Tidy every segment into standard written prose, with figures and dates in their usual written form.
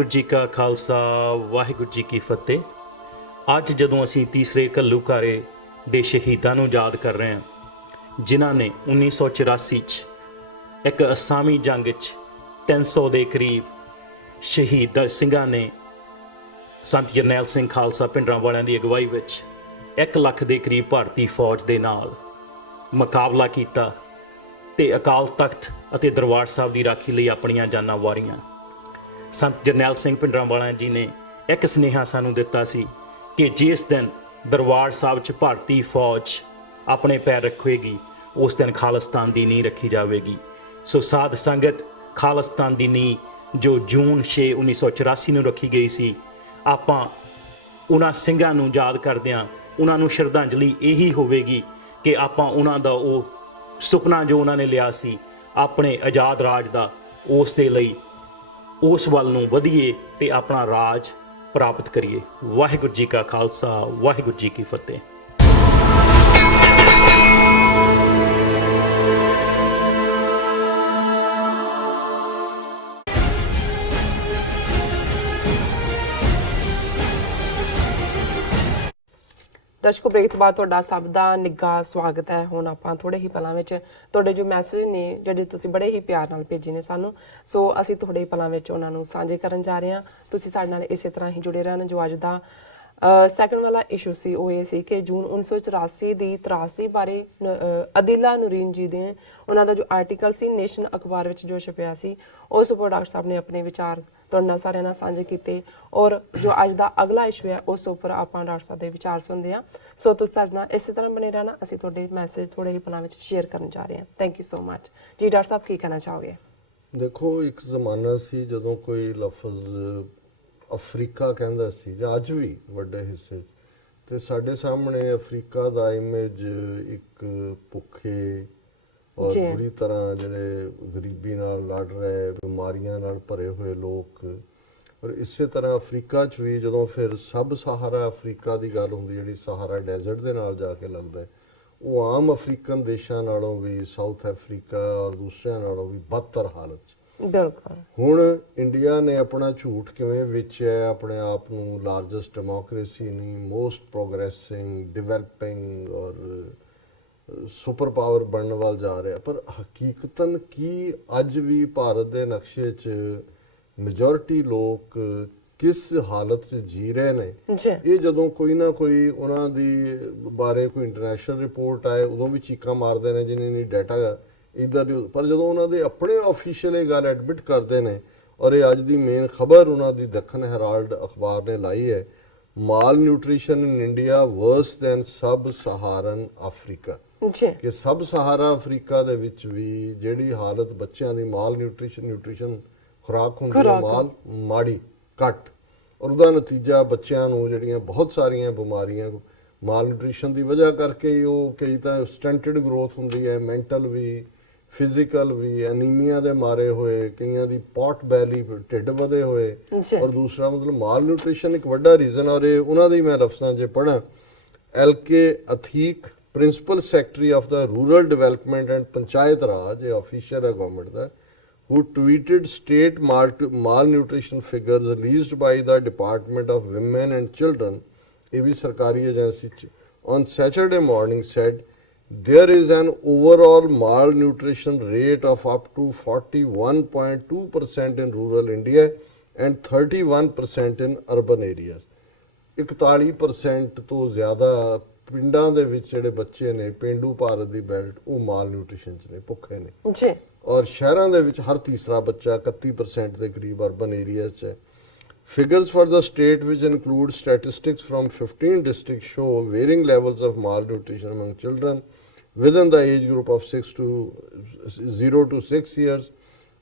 ਵਾਹਿਗੁਰੂ ਜੀ ਕਾ ਖਾਲਸਾ ਵਾਹਿਗੁਰੂ ਜੀ ਕੀ ਫਤਿਹ। ਅੱਜ ਜਦੋਂ ਅਸੀਂ ਤੀਸਰੇ ਘੱਲੂਘਾਰੇ ਦੇ ਸ਼ਹੀਦਾਂ ਨੂੰ ਯਾਦ ਕਰ ਰਹੇ ਹਾਂ ਜਿਨ੍ਹਾਂ ਨੇ 1984 'ਚ ਇੱਕ ਅਸਾਮੀ ਜੰਗ 'ਚ 300 ਦੇ ਕਰੀਬ ਸ਼ਹੀਦ ਸਿੰਘਾਂ ਨੇ ਸੰਤ ਜਰਨੈਲ ਸਿੰਘ ਖਾਲਸਾ ਭਿੰਡਰਾਂਵਾਲਿਆਂ ਦੀ ਅਗਵਾਈ ਵਿੱਚ 1 ਲੱਖ ਦੇ ਕਰੀਬ ਭਾਰਤੀ ਫੌਜ ਦੇ ਨਾਲ ਮੁਕਾਬਲਾ ਕੀਤਾ ਤੇ ਅਕਾਲ ਤਖਤ ਅਤੇ ਦਰਬਾਰ ਸਾਹਿਬ ਦੀ ਰਾਖੀ ਲਈ ਆਪਣੀਆਂ ਜਾਨਾਂ ਵਾਰੀਆਂ। ਸੰਤ ਜਰਨੈਲ ਸਿੰਘ ਭਿੰਡਰਾਂਵਾਲਾ ਜੀ ਨੇ ਇੱਕ ਸੁਨੇਹਾ ਸਾਨੂੰ ਦਿੱਤਾ ਸੀ ਕਿ ਜਿਸ ਦਿਨ ਦਰਬਾਰ ਸਾਹਿਬ 'ਚ ਭਾਰਤੀ ਫੌਜ ਆਪਣੇ ਪੈਰ ਰੱਖੇਗੀ ਉਸ ਦਿਨ ਖਾਲਿਸਤਾਨ ਦੀ ਨੀਂਹ ਰੱਖੀ ਜਾਵੇਗੀ। ਸੋ ਸਾਧ ਸੰਗਤ, ਖਾਲਿਸਤਾਨ ਦੀ ਨੀਂਹ ਜੋ ਜੂਨ 6 1984 ਨੂੰ ਰੱਖੀ ਗਈ ਸੀ, ਆਪਾਂ ਉਹਨਾਂ ਸਿੰਘਾਂ ਨੂੰ ਯਾਦ ਕਰਦਿਆਂ ਉਹਨਾਂ ਨੂੰ ਸ਼ਰਧਾਂਜਲੀ ਇਹੀ ਹੋਵੇਗੀ ਕਿ ਆਪਾਂ ਉਹਨਾਂ ਦਾ ਉਹ ਸੁਪਨਾ ਜੋ ਉਹਨਾਂ ਨੇ ਲਿਆ ਸੀ ਆਪਣੇ ਆਜ਼ਾਦ ਰਾਜ ਦਾ, ਉਸ ਦੇ ਲਈ ਉਸ ਵੱਲ ਨੂੰ ਵਧੀਏ ਤੇ ਆਪਣਾ ਰਾਜ ਪ੍ਰਾਪਤ ਕਰੀਏ। ਵਾਹਿਗੁਰੂ ਜੀ ਕਾ ਖਾਲਸਾ ਵਾਹਿਗੁਰੂ ਜੀ ਕੀ ਫਤਿਹ। ਦਰਸ਼ਕੋ, ਬ੍ਰੇਕ ਤੋਂ ਬਾਅਦ ਤੁਹਾਡਾ ਸਭ ਦਾ ਨਿੱਘਾ ਸਵਾਗਤ ਹੈ। ਹੁਣ ਆਪਾਂ ਥੋੜੇ ਹੀ ਪਲਾਂ ਵਿੱਚ ਤੁਹਾਡੇ ਜੋ ਮੈਸੇਜ ਨੇ ਜਿਹੜੇ ਤੁਸੀਂ ਬੜੇ ਹੀ ਪਿਆਰ ਨਾਲ ਭੇਜੇ ਨੇ ਸਾਨੂੰ, ਸੋ ਅਸੀਂ ਥੋੜੇ ਹੀ ਪਲਾਂ ਵਿੱਚ ਉਹਨਾਂ ਨੂੰ ਸਾਂਝੇ ਕਰਨ ਜਾ ਰਹੇ ਹਾਂ। ਤੁਸੀਂ ਸਾਡੇ ਨਾਲ ਇਸੇ ਤਰ੍ਹਾਂ ਹੀ ਜੁੜੇ ਰਹਿਣ। ਜੋ ਅੱਜ ਦਾ ਸੈਕੰਡ ਵਾਲਾ ਇਸ਼ੂ ਸੀ ਉਹ ਇਹ ਸੀ ਕਿ ਜੂਨ 1984 ਦੀ ਤਰਾਸਦੀ ਬਾਰੇ ਅਦਿਲਾ ਨੂਰੀਨ ਜੀ ਦੇ ਉਹਨਾਂ ਦਾ ਜੋ ਆਰਟੀਕਲ ਸੀ ਨੇਸ਼ਨ ਅਖਬਾਰ ਵਿੱਚ ਜੋ ਛਪਿਆ ਸੀ, ਉਸ ਉੱਪਰ ਡਾਕਟਰ ਸਾਹਿਬ ਨੇ ਆਪਣੇ ਵਿਚਾਰ ਤੁਹਾਡੇ ਨਾਲ ਸਾਰਿਆਂ ਨਾਲ ਸਾਂਝੇ ਕੀਤੇ। ਔਰ ਜੋ ਅੱਜ ਦਾ ਅਗਲਾ ਇਸ਼ੂ ਹੈ ਉਸ ਉੱਪਰ ਆਪਾਂ ਡਾਕਟਰ ਸਾਹਿਬ ਦੇ ਵਿਚਾਰ ਸੁਣਦੇ ਹਾਂ। ਸੋ ਤੁਸੀਂ ਸਾਡੇ ਨਾਲ ਇਸੇ ਤਰ੍ਹਾਂ ਬਣੇ ਰਹਿਣਾ। ਅਸੀਂ ਤੁਹਾਡੇ ਮੈਸੇਜ ਥੋੜੇ ਹੀ ਪਲਾਂ ਵਿੱਚ ਸ਼ੇਅਰ ਕਰਨ ਜਾ ਰਹੇ ਹਾਂ। ਥੈਂਕ ਯੂ ਸੋ ਮਚ ਜੀ। ਡਾਕਟਰ ਸਾਹਿਬ ਕੀ ਕਹਿਣਾ ਚਾਹੋਗੇ? ਦੇਖੋ, ਇੱਕ ਜ਼ਮਾਨਾ ਸੀ ਜਦੋਂ ਕੋਈ ਲਫ਼ਜ਼ ਅਫਰੀਕਾ ਕਹਿੰਦਾ ਸੀ, ਜਾਂ ਅੱਜ ਵੀ ਵੱਡੇ ਹਿੱਸੇ, ਤੇ ਸਾਡੇ ਸਾਹਮਣੇ ਅਫਰੀਕਾ ਦਾ ਇਮੇਜ ਇੱਕ ਭੁੱਖੇ ਔਰ ਬੁਰੀ ਤਰ੍ਹਾਂ ਜਿਹੜੇ ਗਰੀਬੀ ਨਾਲ ਲੜ ਰਹੇ, ਬਿਮਾਰੀਆਂ ਨਾਲ ਭਰੇ ਹੋਏ ਲੋਕ। ਔਰ ਇਸੇ ਤਰ੍ਹਾਂ ਅਫਰੀਕਾ 'ਚ ਵੀ ਜਦੋਂ ਫਿਰ ਸਬ ਸਹਾਰਾ ਅਫਰੀਕਾ ਦੀ ਗੱਲ ਹੁੰਦੀ, ਜਿਹੜੀ ਸਹਾਰਾ ਡੈਜ਼ਰਟ ਦੇ ਨਾਲ ਜਾ ਕੇ ਲੱਗਦਾ, ਉਹ ਆਮ ਅਫਰੀਕਨ ਦੇਸ਼ਾਂ ਨਾਲੋਂ ਵੀ, ਸਾਊਥ ਅਫਰੀਕਾ ਔਰ ਦੂਸਰਿਆਂ ਨਾਲੋਂ ਵੀ ਬਦਤਰ ਹਾਲਤ 'ਚ। ਬਿਲਕੁਲ। ਹੁਣ ਇੰਡੀਆ ਨੇ ਆਪਣਾ ਝੂਠ ਕਿਵੇਂ ਵੇਚਿਆ ਆਪਣੇ ਆਪ ਨੂੰ ਲਾਰਜੈਸਟ ਡੈਮੋਕ੍ਰੇਸੀ ਨਹੀਂ, ਮੋਸਟ ਪ੍ਰੋਗਰੈਸਿੰਗ, ਡਿਵੈਲਪਿੰਗ ਔਰ ਸੁਪਰ ਪਾਵਰ ਬਣਨ ਵੱਲ ਜਾ ਰਿਹਾ, ਪਰ ਹਕੀਕਤਨ ਕੀ ਅੱਜ ਵੀ ਭਾਰਤ ਦੇ ਨਕਸ਼ੇ 'ਚ ਮੈਜੋਰਿਟੀ ਲੋਕ ਕਿਸ ਹਾਲਤ 'ਚ ਜੀ ਰਹੇ ਨੇ? ਇਹ ਜਦੋਂ ਕੋਈ ਨਾ ਕੋਈ ਉਹਨਾਂ ਦੀ ਬਾਰੇ ਕੋਈ ਇੰਟਰਨੈਸ਼ਨਲ ਰਿਪੋਰਟ ਆਏ ਉਦੋਂ ਵੀ ਚੀਕਾਂ ਮਾਰਦੇ ਨੇ ਜਿੰਨੀ ਨਹੀਂ ਡਾਟਾ ਇੱਧਰ ਦੀ। ਪਰ ਜਦੋਂ ਉਹਨਾਂ ਦੇ ਆਪਣੇ ਆਫੀਸ਼ੀਅਲ ਇਹ ਗੱਲ ਐਡਮਿਟ ਕਰਦੇ ਨੇ, ਔਰ ਇਹ ਅੱਜ ਦੀ ਮੇਨ ਖਬਰ ਉਹਨਾਂ ਦੀ ਦੱਖਣ ਹੈਰਾਲਡ ਅਖਬਾਰ ਨੇ ਲਾਈ ਹੈ, malnutrition in India versus than sub Saharan Africa, ਕਿ ਸਬ ਸਹਾਰਾ ਅਫਰੀਕਾ ਦੇ ਵਿੱਚ ਵੀ ਜਿਹੜੀ ਹਾਲਤ ਬੱਚਿਆਂ ਦੀ ਮਾਲ ਨਿਊਟ੍ਰੀਸ਼ਨ ਖੁਰਾਕ ਹੁੰਦੀ ਹੈ ਮਾਲ ਮਾੜੀ ਘੱਟ, ਔਰ ਉਹਦਾ ਨਤੀਜਾ ਬੱਚਿਆਂ ਨੂੰ ਜਿਹੜੀਆਂ ਬਹੁਤ ਸਾਰੀਆਂ ਬਿਮਾਰੀਆਂ ਮਾਲ ਨਿਊਟ੍ਰੀਸ਼ਨ ਦੀ ਵਜ੍ਹਾ ਕਰਕੇ ਹੀ, ਉਹ ਕਈ ਤਾਂ ਸਟੈਂਟਡ ਗਰੋਥ ਹੁੰਦੀ ਹੈ, ਮੈਂਟਲ ਵੀ, ਫਿਜ਼ੀਕਲ ਵੀ, ਐਨੀਮੀਆ ਦੇ ਮਾਰੇ ਹੋਏ, ਕਈਆਂ ਦੀ ਪੋਟ ਬੈਲੀ, ਢਿੱਡ ਵਧੇ ਹੋਏ। ਔਰ ਦੂਸਰਾ ਮਤਲਬ ਮਾਲ ਨਿਊਟ੍ਰੀਸ਼ਨ ਇੱਕ ਵੱਡਾ ਰੀਜ਼ਨ। ਔਰ ਇਹ ਉਹਨਾਂ ਦੀ ਮੈਂ ਲਫ਼ਜ਼ਾਂ 'ਚ ਪੜ੍ਹਾਂ, LK Atheeq, principal secretary of the rural development and Panchayat Raj, ਇਹ ਆਫੀਸ਼ੀਅਲ ਹੈ ਗਵਰਨਮੈਂਟ ਦਾ, who tweeted state malnutrition figures released by the Department of Women and Children, ਇਹ ਵੀ ਸਰਕਾਰੀ ਏਜੰਸੀ 'ਚ, on Saturday morning said there is an overall malnutrition rate of up to 41.2% in rural India and 31% in urban areas. 41% ਤੋਂ ਜ਼ਿਆਦਾ ਪਿੰਡਾਂ ਦੇ ਵਿੱਚ ਜਿਹੜੇ ਬੱਚੇ ਨੇ ਪੇਂਡੂ ਭਾਰਤ ਦੀ ਬੈਲਟ, ਉਹ ਮਾਲ ਨਿਊਟ੍ਰੀਸ਼ਨ 'ਚ ਨੇ, ਭੁੱਖੇ ਨੇ ਜੀ। ਔਰ ਸ਼ਹਿਰਾਂ ਦੇ ਵਿੱਚ ਹਰ ਤੀਸਰਾ ਬੱਚਾ 31% ਦੇ ਕਰੀਬ ਅਰਬਨ ਏਰੀਆਜ਼ 'ਚ ਹੈ। Figures for the state, which include statistics from 15 districts, show varying levels of malnutrition among children within the age group of 0 to 6 years,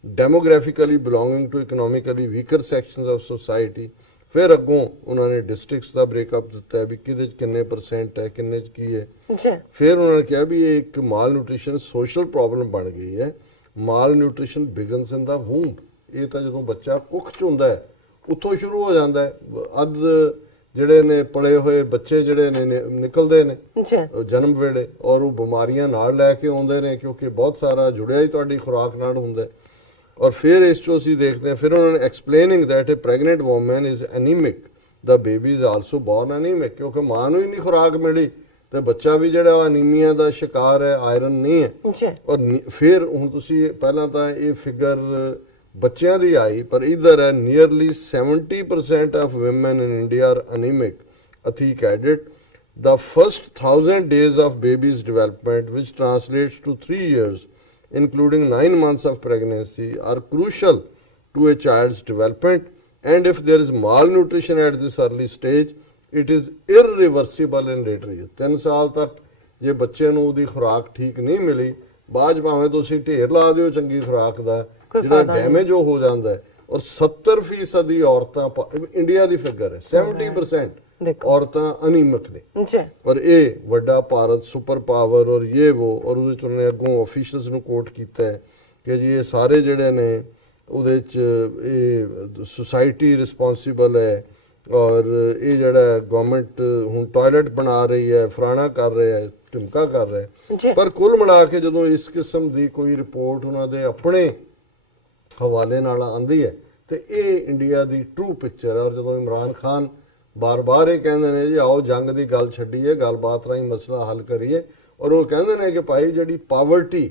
demographically belonging to economically weaker sections of society. ਫਿਰ ਅੱਗੋਂ ਉਹਨਾਂ ਨੇ districts ਦਾ breakup ਦਿੱਤਾ ਵੀ ਕਿਹਦੇ 'ਚ ਕਿੰਨੇ % ਹੈ, ਕਿੰਨੇ 'ਚ ਕੀ ਹੈ। ਫਿਰ ਉਹਨਾਂ ਨੇ ਕਿਹਾ ਵੀ ਇਹ ਇੱਕ ਮਾਲ ਨਿਊਟ੍ਰੀਸ਼ਨ ਸੋਸ਼ਲ ਪ੍ਰੋਬਲਮ ਬਣ ਗਈ ਹੈ। ਮਾਲ ਨਿਊਟ੍ਰੀਸ਼ਨ ਬਿਗਨਸ ਇਨ ਦਾ ਵੂਮ, ਇਹ ਤਾਂ ਜਦੋਂ ਬੱਚਾ ਕੁੱਖ 'ਚ ਹੁੰਦਾ ਹੈ ਉੱਥੋਂ ਸ਼ੁਰੂ ਹੋ ਜਾਂਦਾ ਹੈ। ਅੱਧ ਜਿਹੜੇ ਨੇ ਪਲੇ ਹੋਏ ਬੱਚੇ ਜਿਹੜੇ ਨੇ ਨਿਕਲਦੇ ਨੇ ਜਨਮ ਵੇਲੇ, ਔਰ ਉਹ ਬਿਮਾਰੀਆਂ ਨਾਲ ਲੈ ਕੇ ਆਉਂਦੇ ਨੇ, ਕਿਉਂਕਿ ਬਹੁਤ ਸਾਰਾ ਜੁੜਿਆ ਹੀ ਤੁਹਾਡੀ ਖੁਰਾਕ ਨਾਲ ਹੁੰਦਾ। ਔਰ ਫਿਰ ਇਸ ਚੋਂ ਅਸੀਂ ਦੇਖਦੇ ਹਾਂ, ਫਿਰ ਉਹਨਾਂ ਨੇ explaining that a pregnant woman is anaemic, the baby is also born anaemic, ਕਿਉਂਕਿ ਮਾਂ ਨੂੰ ਹੀ ਨਹੀਂ ਖੁਰਾਕ ਮਿਲੀ ਤੇ ਬੱਚਾ ਵੀ ਜਿਹੜਾ ਉਹ ਅਨੀਮੀਆ ਦਾ ਸ਼ਿਕਾਰ ਹੈ, ਆਇਰਨ ਨਹੀਂ ਹੈ। ਜੀ ਔਰ ਫਿਰ ਹੁਣ ਤੁਸੀਂ ਪਹਿਲਾਂ ਤਾਂ ਇਹ ਫਿਗਰ ਬੱਚਿਆਂ ਦੀ ਆਈ, ਪਰ ਇਧਰ ਹੈ nearly 70% of women in India are anemic. Athik added, the first 1000 days of baby's development, which translates to 3 years, including 9 months of pregnancy, are crucial to a child's development, and if there is malnutrition at this early stage, it is irreversible in later years. 3 ਸਾਲ ਤੱਕ ਜੇ ਬੱਚੇ ਨੂੰ ਉਹਦੀ ਖੁਰਾਕ ਠੀਕ ਨਹੀਂ ਮਿਲੀ, ਬਾਅਦ 'ਚ ਭਾਵੇਂ ਤੁਸੀਂ ਢੇਰ ਲਾ ਦਿਓ ਚੰਗੀ ਖੁਰਾਕ ਦਾ, ਜਿਹੜਾ ਡੈਮੇਜ ਉਹ ਹੋ ਜਾਂਦਾ ਹੈ। ਔਰ 70% ਦੀ ਔਰਤਾਂ, ਇੰਡੀਆ ਦੀ ਫਿਗਰ ਹੈ 70% ਔਰਤਾਂ ਅਨੀਮਿਕ ਨੇ। ਜੀ ਪਰ ਇਹ ਵੱਡਾ ਭਾਰਤ ਸੁਪਰ ਪਾਵਰ ਔਰ ਇਹ ਉਹ, ਔਰ ਉਹਦੇ ਚ ਉਹਨੇ ਅੱਗੋਂ ਆਫੀਸ਼ੀਅਲਸ ਨੂੰ ਕੋਟ ਕੀਤਾ ਹੈ ਕਿ ਜੀ ਇਹ ਸਾਰੇ ਜਿਹੜੇ ਨੇ ਉਹਦੇ ਚ ਇਹ ਸੁਸਾਇਟੀ ਰਿਸਪੌਂਸਿਬਲ ਹੈ, ਔਰ ਇਹ ਜਿਹੜਾ ਗਵਰਨਮੈਂਟ ਹੁਣ ਟਾਇਲਟ ਬਣਾ ਰਹੀ ਹੈ, ਫਰਾਣਾ ਕਰ ਰਿਹਾ ਹੈ, ਢਿਮਕਾ ਕਰ ਰਿਹਾ ਹੈ। ਪਰ ਕੁੱਲ ਮਿਲਾ ਕੇ ਜਦੋਂ ਇਸ ਕਿਸਮ ਦੀ ਕੋਈ ਰਿਪੋਰਟ ਉਹਨਾਂ ਦੇ ਆਪਣੇ ਹਵਾਲੇ ਨਾਲ ਆਉਂਦੀ ਹੈ ਤੇ ਇਹ ਇੰਡੀਆ ਦੀ ਟਰੂ ਪਿਕਚਰ ਹੈ। ਔਰ ਜਦੋਂ ਇਮਰਾਨ ਖਾਨ ਬਾਰ-ਬਾਰ ਇਹ ਕਹਿੰਦੇ ਨੇ ਜੀ ਆਓ ਜੰਗ ਦੀ ਗੱਲ ਛੱਡੀਏ, ਗੱਲਬਾਤ ਰਾਹੀਂ ਮਸਲਾ ਹੱਲ ਕਰੀਏ, ਔਰ ਉਹ ਕਹਿੰਦੇ ਨੇ ਕਿ ਭਾਈ ਜਿਹੜੀ ਪਾਵਰਟੀ,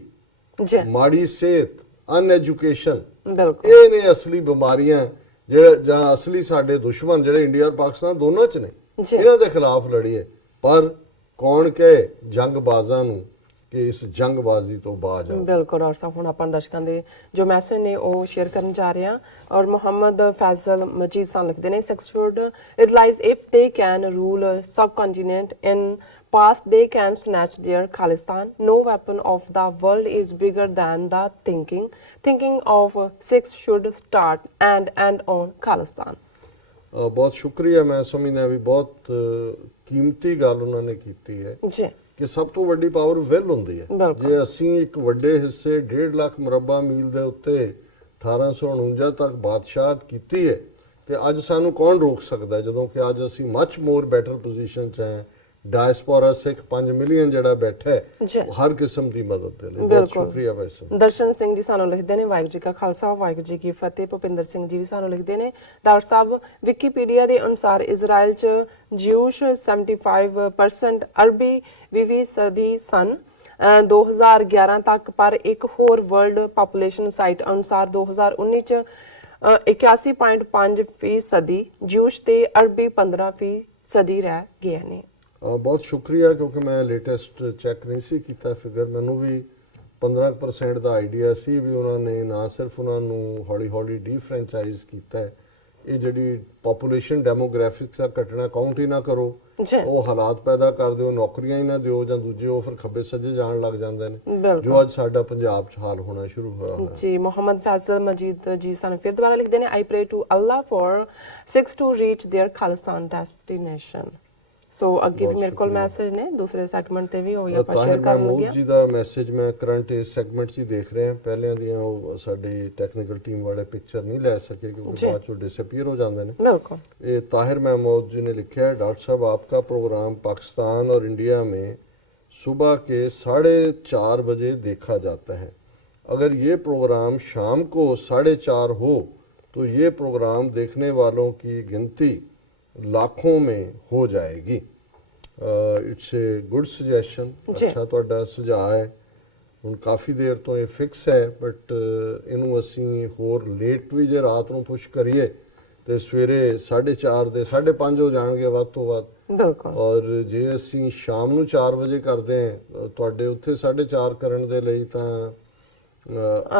ਮਾੜੀ ਸਿਹਤ, ਅਨਐਜੂਕੇਸ਼ਨ, ਬਿਲਕੁਲ ਇਹ ਨੇ ਅਸਲੀ ਬਿਮਾਰੀਆਂ ਜਿਹੜੇ ਜਾਂ ਅਸਲੀ ਸਾਡੇ ਦੁਸ਼ਮਣ ਜਿਹੜੇ ਇੰਡੀਆ ਔਰ ਪਾਕਿਸਤਾਨ ਦੋਨਾਂ 'ਚ ਨੇ। ਇਹਨਾਂ ਦੇ ਖਿਲਾਫ ਲੜੀਏ, ਪਰ ਕੌਣ ਕਹੇ ਜੰਗਬਾਜ਼ਾਂ ਨੂੰ ਕਿ ਇਸ ਜੰਗਬਾਜ਼ੀ ਤੋਂ ਬਾਜ ਆਓ। ਬਿਲਕੁਲ। ਔਰ ਸਭ ਹੁਣ ਆਪਾਂ ਦਰਸ਼ਕਾਂ ਦੇ ਜੋ ਮੈਸੇਜ ਨੇ ਉਹ ਸ਼ੇਅਰ ਕਰਨ ਜਾ ਰਹੇ ਹਾਂ। ਔਰ ਮੁਹੰਮਦ ਫੈਜ਼ਲ ਮਜੀਦ ਸਾਨੂੰ ਲਿਖਦੇ ਨੇ, sex should realize if they can rule a subcontinent in past they can snatch their Khalistan. No weapon of the world is bigger than the thinking of sex should start and end on Khalistan. ਬਹੁਤ ਸ਼ੁਕਰੀਆ। ਮੈਂ ਸਮਝਦਾ ਵੀ ਬਹੁਤ ਕੀਮਤੀ ਗੱਲ ਉਹਨਾਂ ਨੇ ਕੀਤੀ ਹੈ ਜੀ ਕਿ ਸਭ ਤੋਂ ਵੱਡੀ ਪਾਵਰ ਵਿਲ ਹੁੰਦੀ ਹੈ। ਜੇ ਅਸੀਂ ਇੱਕ ਵੱਡੇ ਹਿੱਸੇ 1.5 ਲੱਖ ਮੁਰੱਬਾ ਮੀਲ ਦੇ ਉੱਤੇ 1849 ਤੱਕ ਬਾਦਸ਼ਾਹਤ ਕੀਤੀ ਹੈ ਤੇ ਅੱਜ ਸਾਨੂੰ ਕੌਣ ਰੋਕ ਸਕਦਾ, ਜਦੋਂ ਕਿ ਅੱਜ ਅਸੀਂ ਮੱਚ ਮੋਰ ਬੈਟਰ ਪੋਜੀਸ਼ਨ 'ਚ ਹੈ। ਡਾਇਸਪੋਰਾ ਸਿੱਖ 5 ਮਿਲੀਅਨ ਜਿਹੜਾ ਬੈਠਾ ਹੈ ਹਰ ਕਿਸਮ ਦੀ ਮਦਦ ਦੇ ਲਈ। ਬਹੁਤ ਸ਼ੁਕਰੀਆ ਭਾਈ ਸਾਹਿਬ। ਦਰਸ਼ਨ ਸਿੰਘ ਜੀ ਸਾਨੂੰ ਲਿਖਦੇ ਨੇ, ਵਾਹਿਗੁਰੂ ਜੀ ਕਾ ਖਾਲਸਾ ਵਾਹਿਗੁਰੂ ਜੀ ਕੀ ਫਤਿਹ। ਭੁਪਿੰਦਰ ਸਿੰਘ ਜੀ ਵੀ ਸਾਨੂੰ ਲਿਖਦੇ ਨੇ, ਡਾਕਟਰ ਸਾਹਿਬ ਵਿਕੀਪੀਡੀਆ ਦੇ ਅਨੁਸਾਰ ਇਜ਼ਰਾਈਲ 'ਚ ਜਿਊਸ਼ 75% ਅਰਬੀ 20ਵੀਂ ਸਦੀ ਸਨ 2011 ਤੱਕ, ਪਰ ਇੱਕ ਹੋਰ ਵਰਲਡ ਪਾਪੂਲੇਸ਼ਨ ਸਾਈਟ ਅਨੁਸਾਰ 2019 ਚ 81.5% ਜਿਊਸ਼ ਤੇ ਅਰਬੀ 15% ਰਹਿ ਗਏ ਨੇ। ਬਹੁਤ ਸ਼ੁਕਰੀਆ, ਕਿਉਂਕਿ ਮੈਂ ਲੇਟੈਸਟ ਚੈੱਕ ਨਹੀਂ ਸੀ ਕੀਤਾ ਫਿਗਰ, ਮੈਨੂੰ ਵੀ 15% ਦਾ ਆਈਡੀਆ ਸੀ ਵੀ ਉਹਨਾਂ ਨੇ ਨਾ ਸਿਰਫ ਉਹਨਾਂ ਨੂੰ ਹੌਲੀ ਹੌਲੀ ਡੀਫਰੈਂਚਾਈਜ਼ ਕੀਤਾ ਹੈ। ਇਹ ਜਿਹੜੀ ਪਾਪੂਲੇਸ਼ਨ ਡੈਮੋਗ੍ਰਾਫਿਕਸ ਆ ਘਟਣਾ ਕਾਊਂਟ ਹੀ ਨਾ ਕਰੋ, ਉਹ ਹਾਲਾਤ ਪੈਦਾ ਕਰ ਦਿਓ, ਨੌਕਰੀਆਂ ਹੀ ਨਾ ਦਿਓ, ਜਾਂ ਦੂਜੇ ਉਹ ਫਿਰ ਖੱਬੇ ਸੱਜੇ ਜਾਣ ਲੱਗ ਜਾਂਦੇ ਨੇ, ਜੋ ਅੱਜ ਸਾਡਾ ਪੰਜਾਬ 'ਚ ਹਾਲ ਹੋਣਾ ਸ਼ੁਰੂ ਹੋਇਆ ਹੈ। ਜੀ ਮੁਹੰਮਦ ਫੈਜ਼ਲ ਮਜੀਦ ਜੀ ਸਾਨੂੰ ਫਿਰ ਦੁਬਾਰਾ ਲਿਖਦੇ ਨੇ, I pray to Allah for Sikhs to reach their Khalistan destination. So ਅੱਗੇ ਵੀ ਮੇਰੇ ਕੋਲ ਮੈਸੇਜ ਨੇ ਦੂਸਰੇ ਸੈਗਮੈਂਟ ਤੇ ਵੀ ਉਹ ਆਪਾਂ ਸ਼ੇਅਰ ਕਰ ਲਵਾਂਗੇ। ਜੀ ਦਾ ਮੈਸੇਜ ਮੈਂ ਕਰੰਟ ਇਸ ਸੈਗਮੈਂਟ 'ਚ ਹੀ ਦੇਖ ਰਿਹਾ, ਪਹਿਲਿਆਂ ਦੀਆਂ ਉਹ ਸਾਡੀ ਟੈਕਨੀਕਲ ਟੀਮ ਵਾਲੇ ਪਿਕਚਰ ਨਹੀਂ ਲੈ ਸਕੇ ਕਿਉਂਕਿ ਬਾਅਦ 'ਚੋਂ ਡਿਸਅਪੀਅਰ ਹੋ ਜਾਂਦੇ ਨੇ। ਬਿਲकुल। ये ताहिर महमूद जी ने लिखा है, डॉक्टर साहब आपका प्रोग्राम पाकिस्तान और इंडिया में सुबह के 4:30 बजे देखा जाता है। अगर ये प्रोग्राम शाम को 4:30 हो तो ये प्रोग्राम देखने वालों की गिनती लाखों में हो जाएगी। It's a good suggestion. अच्छा ਤੁਹਾਡਾ ਸੁਝਾਅ ਹੈ। ਹੁਣ ਕਾਫੀ ਦੇਰ ਤੋਂ ਇਹ ਫਿਕਸ ਹੈ, ਬਟ ਇਹਨੂੰ ਅਸੀਂ ਹੋਰ ਲੇਟ ਵੀ ਜੇ ਰਾਤ ਨੂੰ ਪੁਸ਼ ਕਰੀਏ ਤੇ ਸਵੇਰੇ 4:30 ਦੇ 5:30 ਹੋ ਜਾਣਗੇ ਵੱਧ ਤੋਂ ਵੱਧ। ਬਿਲਕੁਲ। ਔਰ ਜੇ ਅਸੀਂ ਸ਼ਾਮ ਨੂੰ 4 ਵਜੇ ਕਰਦੇ ਹਾਂ ਤੁਹਾਡੇ ਉੱਥੇ 4:30 ਕਰਨ ਦੇ ਲਈ ਤਾਂ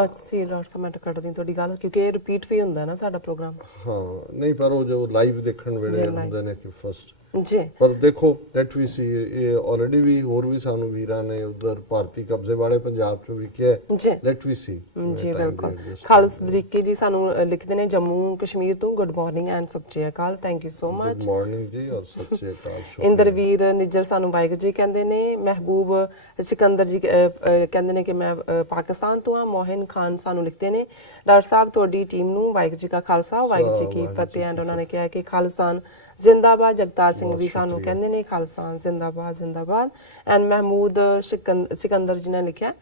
ਅਸੀਂ ਲੋਟਸ ਮੈਂ ਕੱਟਦੀ ਤੁਹਾਡੀ ਗੱਲ, ਕਿਉਂਕਿ ਇਹ ਰਿਪੀਟ ਵੀ ਹੁੰਦਾ ਨਾ ਸਾਡਾ ਪ੍ਰੋਗਰਾਮ। ਹਾਂ ਨਹੀਂ, ਪਰ ਉਹ ਜੋ ਲਾਈਵ ਦੇਖਣ ਵੇਲੇ ਹੁੰਦੇ ਨੇ ਕਿ ਫਸਟ ਜੀ। ਪਰ ਦੇਖੋ ਲੈਟ ਵੀ ਸੀ, ਇਹ ਆਲਰੇਡੀ ਵੀ ਹੋਰ ਵੀ ਸਾਨੂੰ ਵੀਰਾਂ ਨੇ ਉਧਰ ਭਾਰਤੀ ਕਬਜ਼ੇ ਵਾਲੇ ਪੰਜਾਬ ਚੋਂ ਵੀ ਕਿਹਾ, ਲੈਟ ਵੀ ਸੀ। ਜੀ ਬਿਲਕੁਲ। ਖਾਲਸ ਦਰੀਕੀ ਜੀ ਸਾਨੂੰ ਲਿਖਦੇ ਨੇ ਜੰਮੂ ਕਸ਼ਮੀਰ ਤੋਂ, good morning and Sat Sri Akal, thank you so much. Good morning ji ਔਰ ਸਤਿ ਸ਼੍ਰੀ ਅਕਾਲ। ਇੰਦਰਵੀਰ ਨਿੱਜਰ ਸਾਨੂੰ ਵਾਹਿਗੁਰੂ ਜੀ ਕਹਿੰਦੇ ਨੇ, ਮਹਿਬੂਬ ਸਿਕੰਦਰ ਜੀ ਕਹਿੰਦੇ ਨੇ ਕਿ ਮੈਂ ਪਾਕਿਸਤਾਨ ਤੋਂ ਆ। ਮੋਹਨ ਖਾਨ ਸਾਨੂੰ ਲਿਖਦੇ ਨੇ, ਡਾਕਟਰ ਸਾਹਿਬ ਤੁਹਾਡੀ ਟੀਮ ਨੂੰ ਵਾਹਿਗੁਰੂ ਜੀ ਕਾ ਖਾਲਸਾ ਵਾਹਿਗੁਰੂ ਜੀ ਕੀ ਫਤਿਹ। ਐਂਡ ਉਹਨਾਂ ਨੇ ਕਿਹਾ ਕਿ ਖਾਲਿਸਤਾਨ ਜ਼ਿੰਦਾਬਾਦ। ਜਗਤਾਰ ਸਿੰਘ ਸਿੰਘ ਵੀ ਸਾਨੂੰ ਕਹਿੰਦੇ ਨੇ ਖਾਲਸਾ ਜ਼ਿੰਦਾਬਾਦ ਜ਼ਿੰਦਾਬਾਦ। ਐਂਡ ਮਹਿਮੂਦ ਸਿਕੰਦਰ ਜੀ ਨੇ ਲਿਖਿਆ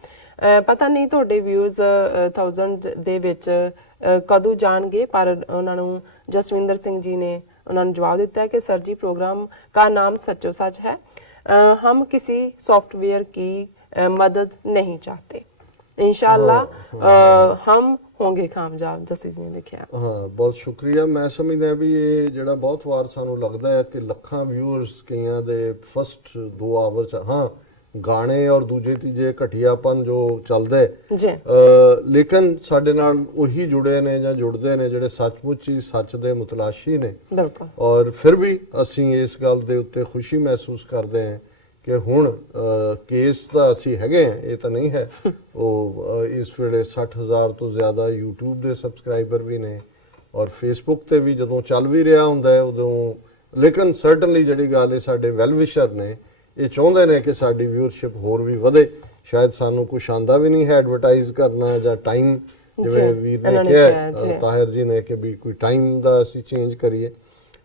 ਪਤਾ ਨਹੀਂ ਤੁਹਾਡੇ ਵਿਊਜ਼ 1000 ਦੇ ਵਿੱਚ ਕਦੋਂ ਜਾਣਗੇ, ਪਰ ਉਹਨਾਂ ਨੂੰ ਜਸਵਿੰਦਰ ਸਿੰਘ ਜੀ ਨੇ ਉਹਨਾਂ ਨੂੰ ਜਵਾਬ ਦਿੱਤਾ ਹੈ कि सर जी प्रोग्राम का नाम सचो सच है, हम किसी सॉफ्टवेयर की मदद नहीं चाहते, इंशाल्लाह हम होंगे कामयाब। जसी जी ने लिखा। ਹਾਂ ਬਹੁਤ ਸ਼ੁਕਰੀਆ। ਮੈਂ ਸਮਝਦਾ ਵੀ ਇਹ ਜਿਹੜਾ ਬਹੁਤ ਵਾਰ ਸਾਨੂੰ ਲੱਗਦਾ ਹੈ ਕਿ ਲੱਖਾਂ ਵਿਊਅਰਸ ਕਈਆਂ ਦੇ ਫਸਟ 2 ਆਵਰ ਚ ਹਾਂ ਗਾਣੇ ਔਰ ਦੂਜੇ ਤੀਜੇ ਘਟੀਆਪਨ ਜੋ ਚੱਲਦਾ ਹੈ ਜੀ ਲੇਕਿਨ ਸਾਡੇ ਨਾਲ ਉਹੀ ਜੁੜੇ ਨੇ ਜਾਂ ਜੁੜਦੇ ਨੇ ਜਿਹੜੇ ਸੱਚਮੁੱਚ ਹੀ ਸੱਚ ਦੇ ਮੁਤਲਾਸ਼ੀ ਨੇ। ਬਿਲਕੁਲ। ਔਰ ਫਿਰ ਵੀ ਅਸੀਂ ਇਸ ਗੱਲ ਦੇ ਉੱਤੇ ਖੁਸ਼ੀ ਮਹਿਸੂਸ ਕਰਦੇ ਹਾਂ ਕਿ ਹੁਣ ਕੇਸ ਤਾਂ ਅਸੀਂ ਹੈਗੇ ਹਾਂ, ਇਹ ਤਾਂ ਨਹੀਂ ਹੈ। ਉਹ ਇਸ ਵੇਲੇ 60,000 ਤੋਂ ਜ਼ਿਆਦਾ YouTube ਦੇ ਸਬਸਕ੍ਰਾਈਬਰ ਵੀ ਨੇ ਔਰ Facebook ਤੇ ਵੀ ਜਦੋਂ ਚੱਲ ਵੀ ਰਿਹਾ ਹੁੰਦਾ ਹੈ ਉਦੋਂ। ਲੇਕਿਨ ਸਰਟਨਲੀ ਜਿਹੜੀ ਗੱਲ ਹੈ ਸਾਡੇ ਵੈਲ ਵਿਸ਼ਰ ਨੇ ਇਹ ਚਾਹੁੰਦੇ ਨੇ ਕਿ ਸਾਡੀ ਵਿਊਅਰਸ਼ਿਪ ਹੋਰ ਵੀ ਵਧੇ। ਸ਼ਾਇਦ ਸਾਨੂੰ ਕੁਛ ਆਂਦਾ ਵੀ ਨਹੀਂ ਹੈ ਐਡਵਰਟਾਈਜ਼ ਕਰਨਾ ਜਾਂ ਟਾਈਮ, ਜਿਵੇਂ ਵੀਰ ਨੇ ਕਿਹਾ ਤਾਹਿਰ ਜੀ ਨੇ ਕਿ ਵੀ ਕੋਈ ਟਾਈਮ ਦਾ ਅਸੀਂ ਚੇਂਜ ਕਰੀਏ,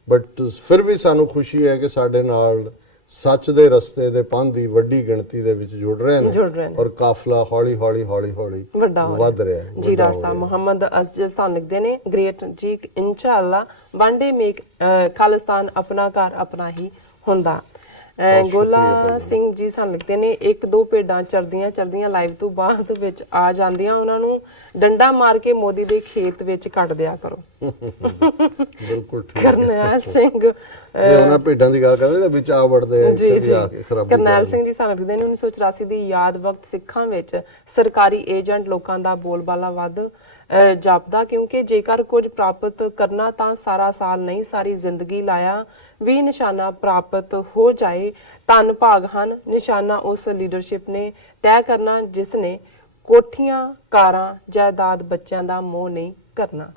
ਬਟ ਫਿਰ ਵੀ ਸਾਨੂੰ ਖੁਸ਼ੀ ਹੈ ਕਿ ਸਾਡੇ ਨਾਲ ਸੱਚ ਦੇ ਰਸਤੇ ਦੇ ਪੰਧ ਦੀ ਵੱਡੀ ਗਿਣਤੀ ਦੇ ਵਿੱਚ ਜੁੜ ਰਹੇ ਨੇ ਔਰ ਕਾਫਲਾ ਹੌਲੀ ਹੌਲੀ ਵੱਧ ਰਿਹਾ ਹੈ। ਜੀ ਡਾਕਟਰ ਸਾਹਿਬ ਮੁਹੰਮਦ ਅਸਜਦ ਸਾਨੂੰ ਲਿਖਦੇ ਨੇ ਗ੍ਰੇਟ ਜੀ, ਇਨਸ਼ਾਅੱਲਾ ਵਨ ਡੇ ਮੇਕ ਖਾਲਿਸਤਾਨ ਆਪਣਾ ਘਰ ਆਪਣਾ ਹੀ ਹੁੰਦਾ। ਗੋਲਾ ਸਿੰਘ ਜੀ ਸਾਨੂੰ ਲਿਖਦੇ ਨੇ 1-2 ਭੇਡਾਂ ਚਰਦੀਆਂ ਲਾਈਵ ਤੋਂ ਬਾਅਦ ਵਿੱਚ ਆ ਜਾਂਦੀਆਂ, ਉਹਨਾਂ ਨੂੰ ਡੰਡਾ ਮਾਰ ਕੇ ਮੋਦੀ ਦੇ ਖੇਤ ਵਿੱਚ ਕੱਢ ਦਿਆ ਕਰੋ। ਬਿਲਕੁਲ ਠੀਕ। ਕਰਨੈਲ ਸਿੰਘ ਜੇ ਉਹਨਾਂ ਭੇਡਾਂ ਦੀ ਗੱਲ ਕਰਦੇ ਵਿੱਚ ਆ ਵੜਦੇ ਆ ਕਿ ਖਰਾਬੀ। ਕਰਨੈਲ ਸਿੰਘ ਜੀ ਸਾਨੂੰ ਲਿਖਦੇ ਨੇ 1984 ਦੀ ਯਾਦ ਵਕਤ ਸਿੱਖਾਂ ਵਿੱਚ ਸਰਕਾਰੀ ਏਜੰਟ ਲੋਕਾਂ ਦਾ ਬੋਲਬਾਲਾ ਵੱਧ ਜਾਪਦਾ, ਕਿਉਂਕਿ ਜੇਕਰ ਕੁਝ ਪ੍ਰਾਪਤ ਕਰਨਾ ਤਾਂ ਸਾਰਾ ਸਾਲ ਨਹੀਂ ਸਾਰੀ ਜ਼ਿੰਦਗੀ ਲਾਇਆ ਵੀ ਨਿਸ਼ਾਨਾ ਪ੍ਰਾਪਤ ਹੋ ਜਾਏ। ਧੰਨ ਭਾਗ ਹਨ ਨਿਸ਼ਾਨਾ ਉਸ ਲੀਡਰਸ਼ਿਪ ਨੇ ਤੈਅ ਕਰਨਾ ਜਿਸ ਨੇ ਕੋਠੀਆਂ ਕਾਰਾਂ ਜਾਇਦਾਦ ਬੱਚਿਆਂ ਦਾ ਮੋਹ ਨਹੀਂ ਕਰਨਾ।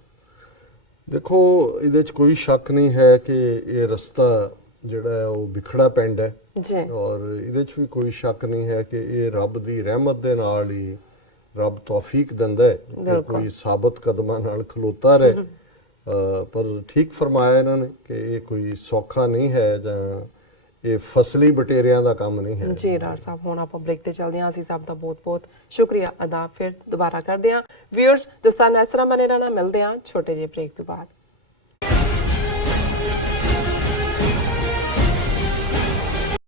ਦੇਖੋ ਇਹਦੇ 'ਚ ਕੋਈ ਸ਼ੱਕ ਨਹੀਂ ਹੈ ਕਿ ਇਹ ਰਸਤਾ ਜਿਹੜਾ ਹੈ ਉਹ ਵਿਖੜਾ ਪੈਂਡ ਹੈ ਜੀ, ਔਰ ਇਹਦੇ 'ਚ ਵੀ ਕੋਈ ਸ਼ੱਕ ਨਹੀਂ ਹੈ ਕਿ ਇਹ ਰੱਬ ਦੀ ਰਹਿਮਤ ਦੇ ਨਾਲ ਹੀ ਰੱਬ ਤੌਫੀਕ ਦਿੰਦਾ ਹੈ ਕਿ ਕੋਈ ਸਾਬਤ ਕਦਮਾਂ ਨਾਲ ਖਲੋਤਾ ਰਹੇ। ਪਰ ਠੀਕ ਫਰਮਾਇਆ ਇਹਨਾਂ ਨੇ ਕਿ ਇਹ ਕੋਈ ਸੌਖਾ ਨਹੀਂ ਹੈ ਜਾਂ ਇਹ ਫਸਲੀ ਬਟੇਰਿਆਂ ਦਾ ਕੰਮ ਨਹੀਂ ਹੈ। ਜੀ ਰਾਜ ਸਾਹਿਬ ਹੁਣ ਆਪਾਂ ਬ੍ਰੇਕ ਤੇ ਚੱਲਦੇ ਹਾਂ। ਅਸੀਂ ਸਭ ਦਾ ਬਹੁਤ-ਬਹੁਤ ਸ਼ੁਕਰੀਆ ਅਦਾ ਫਿਰ ਦੁਬਾਰਾ ਕਰਦੇ ਹਾਂ। ਵਿਊਅਰਸ ਦੋਸਤਾਂ ਨੈਸਰਾ ਮਨੇਰਾ ਨਾਲ ਮਿਲਦੇ ਹਾਂ ਛੋਟੇ ਜਿਹੇ ਬ੍ਰੇਕ ਤੋਂ ਬਾਅਦ।